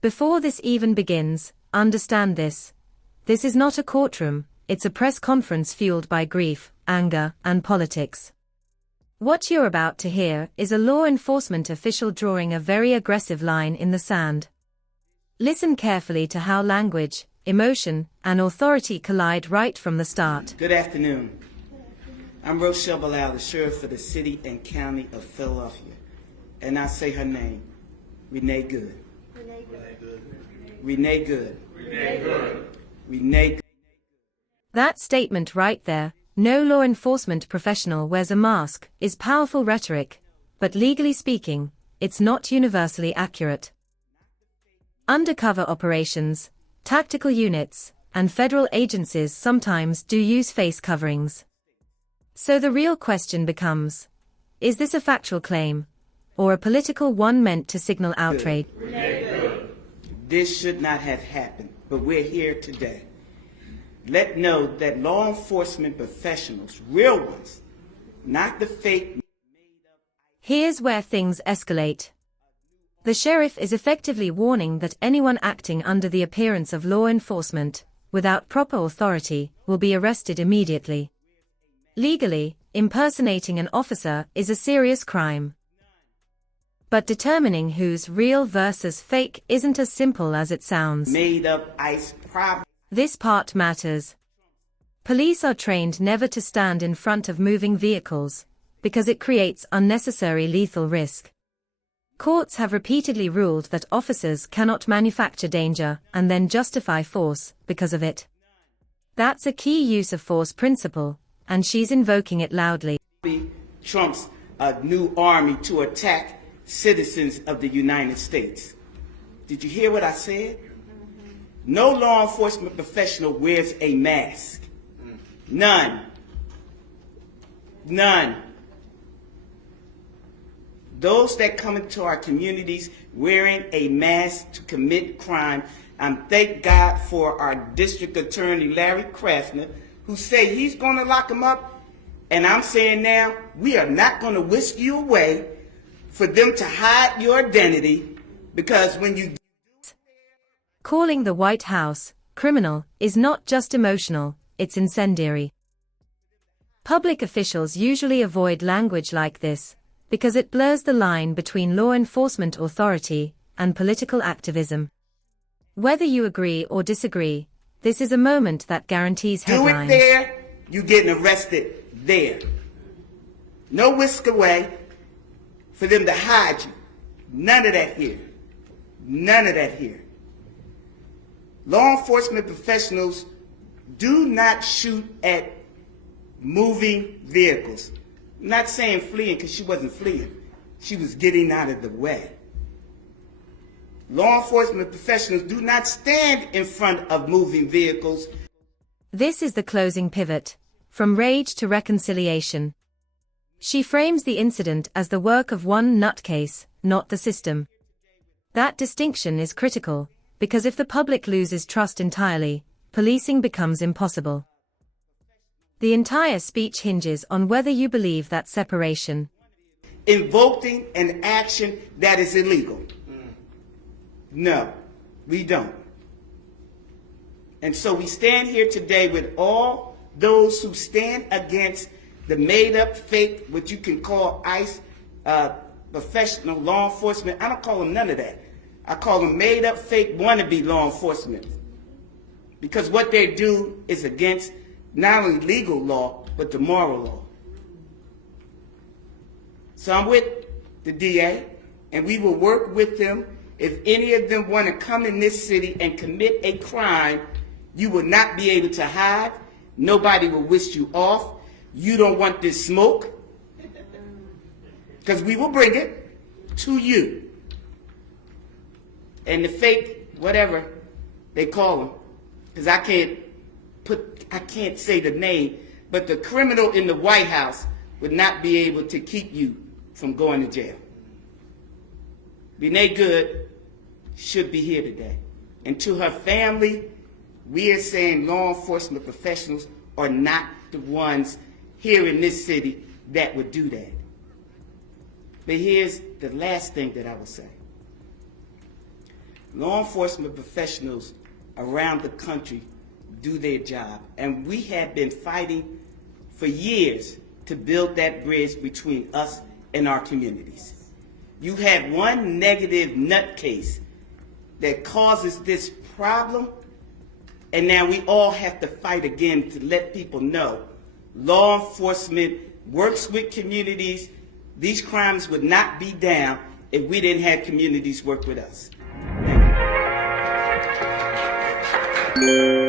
Before this even begins, understand this. This is not a courtroom, it's a press conference fueled by grief, anger, and politics. What you're about to hear is a law enforcement official drawing a very aggressive line in the sand. Listen carefully to how language, emotion, and authority collide right from the start. Good afternoon. I'm Rochelle Bilal, the sheriff for the city and county of Philadelphia. And I say her name, Renee Good. Renee Good. Renee Good. Renee Good. Renee Good. That statement right there, no law enforcement professional wears a mask, is powerful rhetoric, but legally speaking, it's not universally accurate. Undercover operations, tactical units, and federal agencies sometimes do use face coverings. So the real question becomes, is this a factual claim, or a political one meant to signal outrage? This should not have happened, but we're here today. Let know that law enforcement professionals, real ones, not the fake. Here's where things escalate. The sheriff is effectively warning that anyone acting under the appearance of law enforcement, without proper authority, will be arrested immediately. Legally, impersonating an officer is a serious crime. But determining who's real versus fake isn't as simple as it sounds. Made up ice problem. This part matters. Police are trained never to stand in front of moving vehicles, because it creates unnecessary lethal risk. Courts have repeatedly ruled that officers cannot manufacture danger and then justify force because of it. That's a key use of force principle, and she's invoking it loudly. Trump's new army to attack citizens of the United States. Did you hear what I said? No law enforcement professional wears a mask. None. None. Those that come into our communities wearing a mask to commit crime, thank God for our district attorney, Larry Kraftner, who say he's going to lock them up. And I'm saying now, we are not going to whisk you away for them to hide your identity, because when you... Calling the White House criminal is not just emotional, it's incendiary. Public officials usually avoid language like this because it blurs the line between law enforcement authority and political activism. Whether you agree or disagree, this is a moment that guarantees headlines. Do it there, you're getting arrested there. No whisk away for them to hide you. None of that here. None of that here. Law enforcement professionals do not shoot at moving vehicles. I'm not saying fleeing, because she wasn't fleeing. She was getting out of the way. Law enforcement professionals do not stand in front of moving vehicles. This is the closing pivot, from rage to reconciliation. She frames the incident as the work of one nutcase, not the system. That distinction is critical, because if the public loses trust entirely, policing becomes impossible. The entire speech hinges on whether you believe that separation. Invoking an action that is illegal. No, we don't. And so we stand here today with all those who stand against the made-up, fake, what you can call ICE, professional law enforcement. I don't call them none of that. I call them made-up, fake, wannabe law enforcement. Because what they do is against not only legal law, but the moral law. So I'm with the DA, and we will work with them. If any of them want to come in this city and commit a crime, you will not be able to hide. Nobody will whisk you off. You don't want this smoke, because we will bring it to you. And the fake, whatever they call them, because I can't say the name, but the criminal in the White House would not be able to keep you from going to jail. Renee Good should be here today. And to her family, we are saying law enforcement professionals are not the ones here in this city that would do that. But here's the last thing that I will say. law enforcement professionals around the country do their job. And we have been fighting for years to build that bridge between us and our communities. You have one negative nutcase that causes this problem, and now we all have to fight again to let people know law enforcement works with communities. These crimes would not be down if we didn't have communities work with us. Thank you.